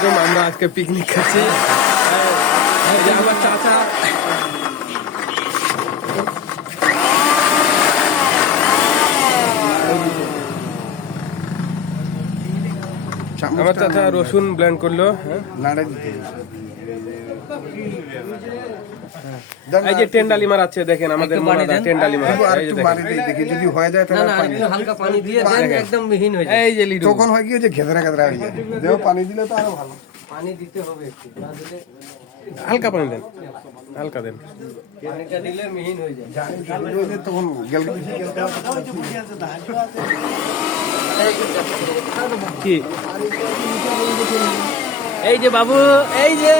আলাইকুম আমরা আজকে পিকনিক খাচ্ছি আমার চাচা। আমার চাচা রসুন ব্ল্যান্ড করল হ্যাঁ। দিতে এই যে টেন্ডালি মারাচ্ছে দেখেন আমাদের মোনাদা টেন্ডালি মারাচ্ছে এই যে পানি দিয়ে দেখি যদি হয়ে যায় তাহলে পানি হালকা পানি দিয়ে দেন একদম মিহিন হয়ে যায় এই যে লিডু। তখন হয় কি যে ঘেদরা ঘেদরা হয়ে যায় দেও পানি দিলে তো আরও ভালো। পানি দিতে হবে একটু না দিলে হালকা পানি দেন হালকা দেন। পানিটা দিলে মিহিন হয়ে যায়। তখন গেল কি? এই যে বাবু এই যে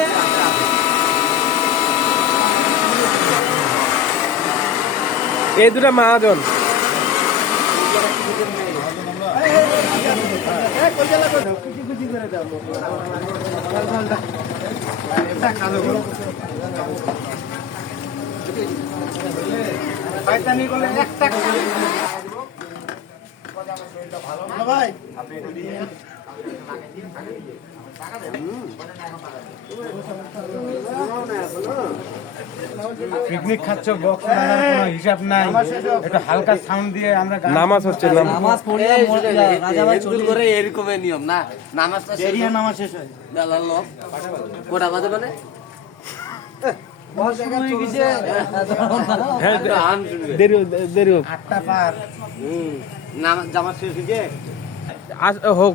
এই দুটা মহাজন। পিকনিক খাচ্ছ বক্স বাজার কোনো হিসাব নাই। একটু হালকা সাউন্ড দিয়ে আমরা নামাজ হচ্ছে নাম নামাজ পড়লে রাজাভাই চুল করে এরকমের নিয়ম না? নামাজটা এরিয়া নামাজ শেষ হয়। বেলার লোক কোটা বাজে মানে? হ্যাঁ দেরি দেরি হোক। আটটা পার। জামা শেষ হয়েছে? আস- হোক।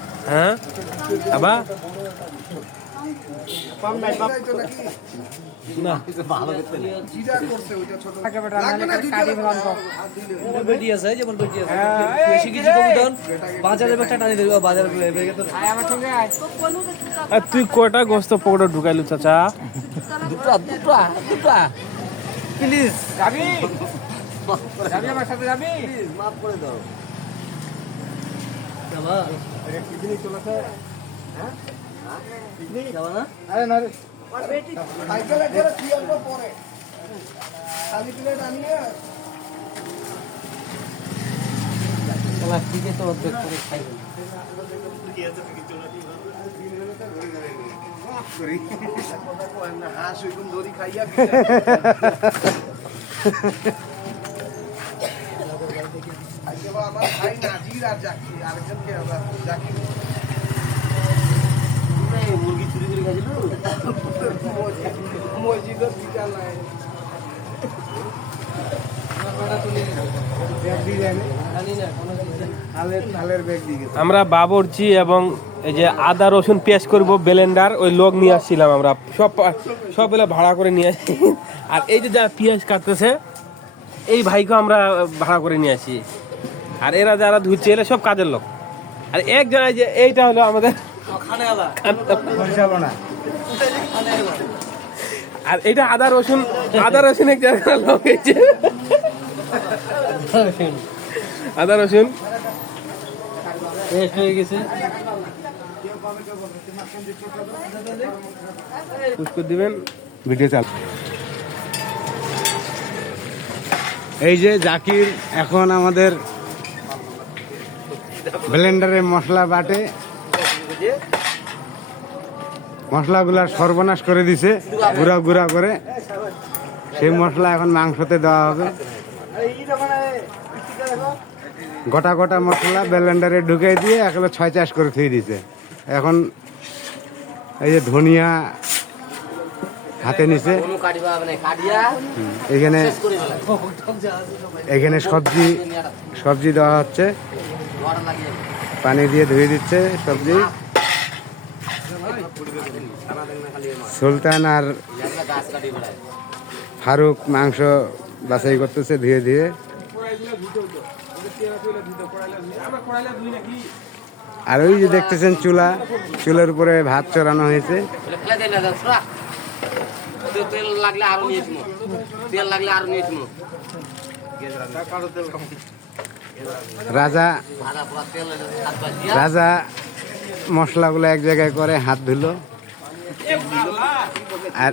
হ্যাঁ? তুই কয়টা গোস্ত পকোড়া ঢুকাইলু চাচা? দুটা দুটা দুটা। প্লিজ যাবি? যাবি আমার সাথে যাবি? মাফ করে দাও। যাবা যাবা না? আরে না রে। সাইকেলে করে তুই আসব পরে। খালি প্লেট আনিয়ে শালা তো অর্ধেক করে খাইবেন হাঁস ওইরকম দড়ি খাইয়া আজকে বা আমার আমরা বাবরচি এবং এই যে আদা, রসুন, পেঁয়াজ করব, ব্লেন্ডার, ওই লোক নিয়ে আসছিলাম আমরা। সব সব বেলা ভাড়া করে নিয়ে আসি। আর এই যে যা পেঁয়াজ কাটতেছে, এই ভাইকে আমরা ভাড়া করে নিয়ে আসি। আর এরা যারা ধুচ্ছে এরা সব কাজের লোক। আর এক জায়গায় যে এইটা হলো আমাদের আর এটা আদা রসুন আদা রসুন এক জায়গায় লোক হয়েছে। আদা রসুন। হয়ে গেছে। দিবেন। ভিডিও চাল। এই যে জাকির এখন আমাদের ব্লেন্ডারে মশলা বাটে। মশলাগুলা সর্বনাশ করে দিছে, গুঁড়া গুঁড়া করে। সেই মশলা এখন মাংসতে দেওয়া হবে। গোটা গোটা মশলা ব্লেন্ডারে ঢুকিয়ে দিয়ে একেবারে ছয় চাষ করে থুয়ে দিছে। এখন এই যে ধনিয়া হাতে নিছে। এখানে এখানে সবজি সবজি দেওয়া হচ্ছে। পানি দিয়ে ধুয়ে দিচ্ছে সবজি। সুলতান আর ফারুক মাংস বাছাই করতেছে ধুয়ে ধুয়ে। আর ওই যে দেখতেছেন চুলা, চুলার উপরে ভাত চড়ানো হয়েছে। তেল লাগলে আরও নিয়েছিল তেল লাগলে আরও নিয়েছিল রাজা রাজা মশলাগুলো এক জায়গায় করে হাত ধুলো। আর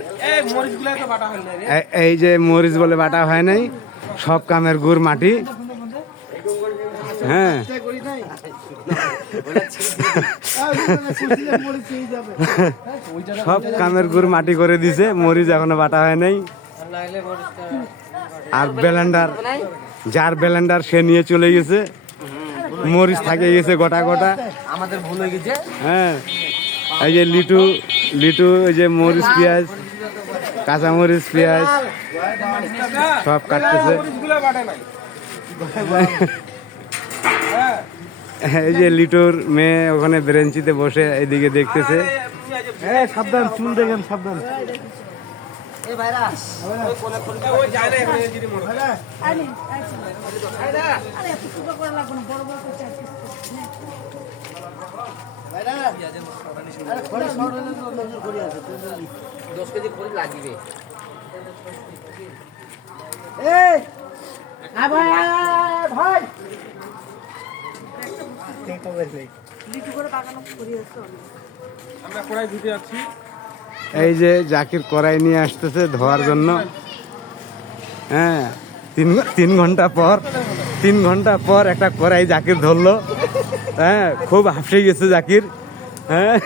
এই যে মরিচ বলে বাটা হয় নাই, সব কামের গুড় মাটি। হ্যাঁ। সব কামের গুড় মাটি করে দিছে, মরিচ এখনও বাটা হয় নাই। আর ব্লেন্ডার যার ব্যালেন্ডার সে নিয়ে চলে গেছে। মরিচ থাকে গেছে গোটা গোটা। আমাদের ভুল হয়ে গেছে। হ্যাঁ। এই যে লিটু লিটু এই যে মরিচ পেঁয়াজ কাঁচা মরিচ পেঁয়াজ সব কাটতেছে। নাই এই যে লিটুর মেয়ে ওখানে ব্রেঞ্চিতে বসে এদিকে দেখতেছে। সাবধান চুল দেখেন সাবধান। দশ কেজি করে লাগবে। এই! ভাই আয়, আয়, ভাই! লিটু করে বাগানো করিয়েছো আমরা কড়াই ধুতে যাচ্ছি। এই যে জাকির কড়াই নিয়ে আসতেছে ধোয়ার জন্য। হ্যাঁ তিন তিন ঘণ্টা পর তিন ঘণ্টা পর একটা কড়াই জাকির ধরলো। হ্যাঁ খুব হাফসে গেছে জাকির। হ্যাঁ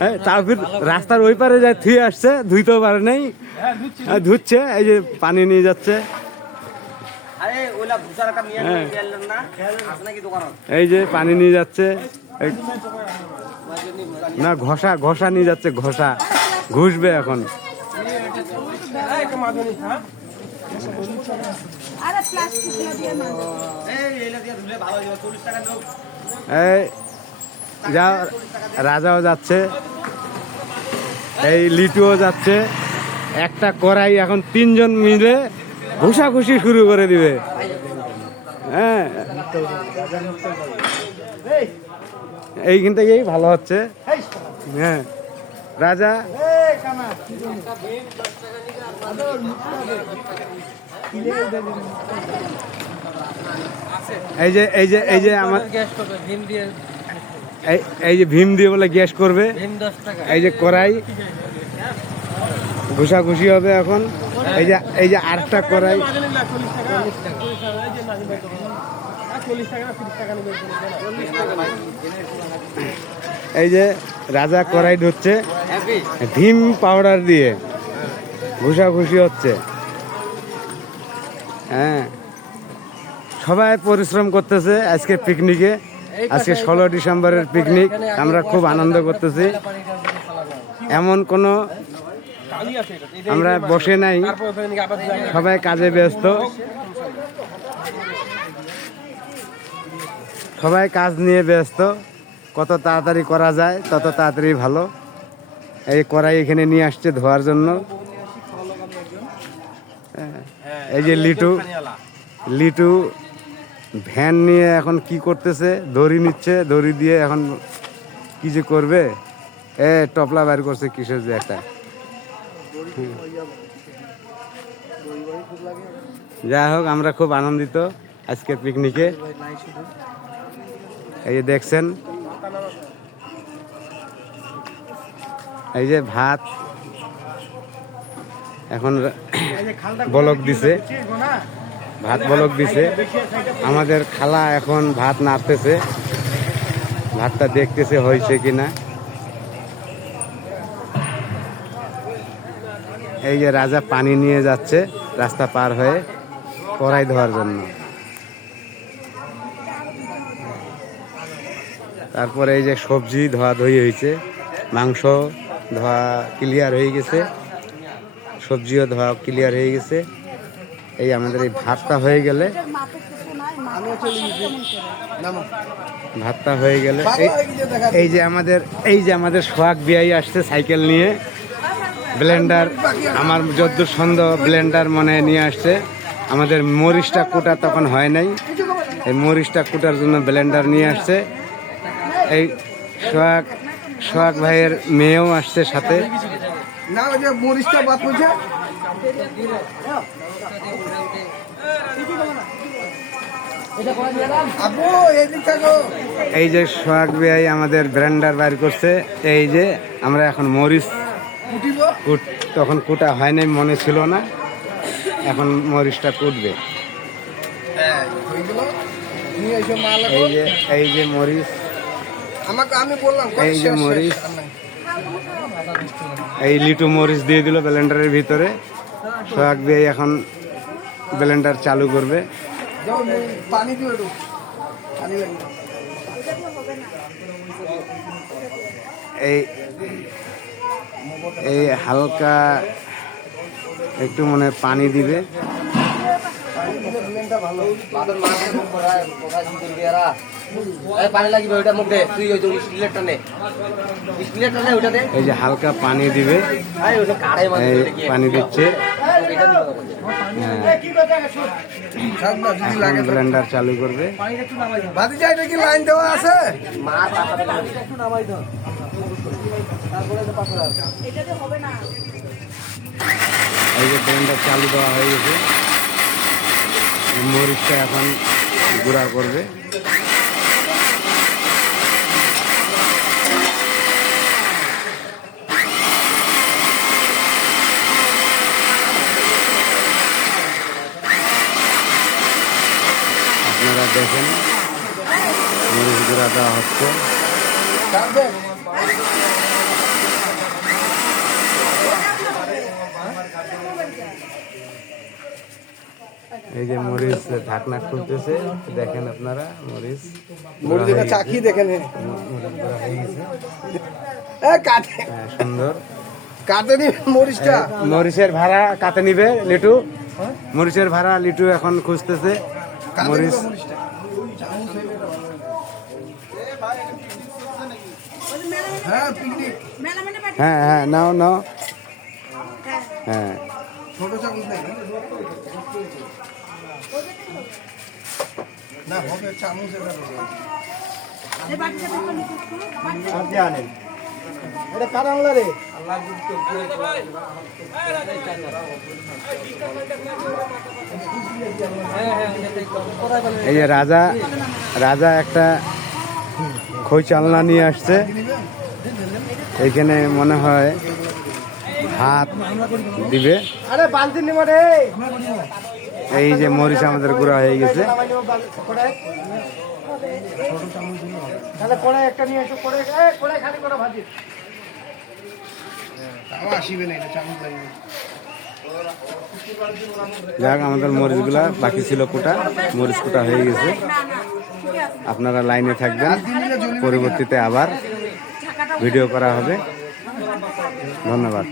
হ্যাঁ, তারপর রাস্তার ওই পারে যায় ধুয়ে আসছে ধুইতেও পারে নাই। হ্যাঁ, ধুচ্ছে এই যে পানি নিয়ে যাচ্ছে। হ্যাঁ। এই যে পানি নিয়ে যাচ্ছে। না, ঘষা ঘষা নিয়ে যাচ্ছে, ঘষা। ঘুষবে এখন। এই, যা, রাজাও যাচ্ছে। এই, লিটুও যাচ্ছে। একটা কড়াই এখন তিনজন মিলে ঘুষাঘুষি শুরু করে দিবে। হ্যাঁ। এইখান থেকেই ভালো হচ্ছে। হ্যাঁ। রাজা। এই যে এই যে এই যে আমার এই যে ভীম দিয়ে বলে গ্যাস করবে। এই যে কড়াই। ঘুষাঘুষি হবে এখন। এই যে এই যে আরেকটা কড়াই। এই যে রাজা কড়াই ধরছে, ভীম পাউডার দিয়ে ঘুষাঘুষি হচ্ছে। হ্যাঁ। সবাই পরিশ্রম করতেছে আজকে পিকনিকে আজকে ষোলো ডিসেম্বরের পিকনিক আমরা খুব আনন্দ করতেছি। এমন কোনো আমরা বসে নাই, সবাই কাজে ব্যস্ত। সবাই কাজ নিয়ে ব্যস্ত। কত তাড়াতাড়ি করা যায় তত তাড়াতাড়ি ভালো। এই কড়াই এখানে নিয়ে আসছে ধোয়ার জন্য। হ্যাঁ, এই যে লিটু লিটু ভ্যান নিয়ে এখন কি করতেছে? দড়ি নিচ্ছে দড়ি দিয়ে এখন কি যে করবে? এ টপলা বাইর করছে কিসের যে একটা। যাই হোক আমরা খুব আনন্দিত আজকে পিকনিকে এই যে দেখছেন? এই যে ভাত এখন বলক দিছে। ভাত বলক দিছে। আমাদের খালা এখন ভাত নাড়তেছে। ভাতটা দেখতেছে হয়েছে কিনা। এই যে রাজা পানি নিয়ে যাচ্ছে রাস্তা পার হয়ে কড়াই ধোয়ার জন্য। তারপরে এই যে সবজি ধোয়া ধুই হয়েছে, মাংস ধোয়া ক্লিয়ার হয়ে গেছে, সবজিও ধোয়া ক্লিয়ার হয়ে গেছে। এই আমাদের এই ভাতটা হয়ে গেলে, ভাতটা হয়ে গেলে, এই যে আমাদের, এই যে আমাদের সোহাগ বিয়াই আসছে সাইকেল নিয়ে। ব্লেন্ডার, আমার যদ্দূর সন্দেহ ব্লেন্ডার মনে নিয়ে আসছে। আমাদের মরিচটা কুটা তখন হয় নাই। এই মরিচটা কুটার জন্য ব্লেন্ডার নিয়ে আসছে। এই সোহাগ সোহাগ ভাইয়ের মেয়েও আসছে সাথে। না ওই যে মরিচটা বাদ করছে আপু এদিক থাকো। এই যে সোহাগ ভাই আমাদের ব্র্যান্ডার বাইর করছে এই যে আমরা এখন মরিচ তখন কুটা হয় নাই মনে ছিল না। এখন মরিচটা কুটবে। হ্যাঁ এই যে এই যে মরিচ। আমাকে আমি বললাম এই যে মরিচ। এই লিটু মরিচ দিয়ে দিল ব্লেন্ডারের ভিতরে। সোহাগ দিয়ে এখন ব্লেন্ডার চালু করবে। পানি দিও। পানি এই এই হালকা একটু মনে পানি দিবে। এই যে হালকা পানি দিবে। পানি দিচ্ছে। তখন। হ্যাঁ ব্লেন্ডার চালু করবে। কি লাইন দেওয়া আছে ব্লেন্ডার চালু দেওয়া হয়ে গেছে। মরিচটা এখন গুঁড়া করবে। আপনারা দেখেন মরিচ গুঁড়া দেওয়া হচ্ছে। এই যে মরিচ ঢাকনা খুলতেছে দেখেন আপনারা মরিচ মুড়ি চাকি দেখেন হয়ে গেছে। এ কাটে। হ্যাঁ, সুন্দর। কাটে নি মরিচটা। মরিচের ভাড়া কাতে নিবে লিটু। মরিচের ভাড়া লিটু এখন খুঁজতেছে। মরিচ হ্যাঁ হ্যাঁ হ্যাঁ নাও নাও। হ্যাঁ। ছোট চামচ না হবে চামচ এটা কার আনলা রে? এই যে রাজা রাজা একটা খই চালনা নিয়ে আসছে। এইখানে মনে হয় হাত দিবে। আরে বালতি নিবা রে এই যে মরিচ আমাদের গুঁড়া হয়ে গেছে। যাক, আমাদের মরিচগুলা বাকি ছিল কোটা। মরিচ কোটা হয়ে গেছে। আপনারা লাইনে থাকবেন। পরবর্তীতে আবার ভিডিও করা হবে। ধন্যবাদ।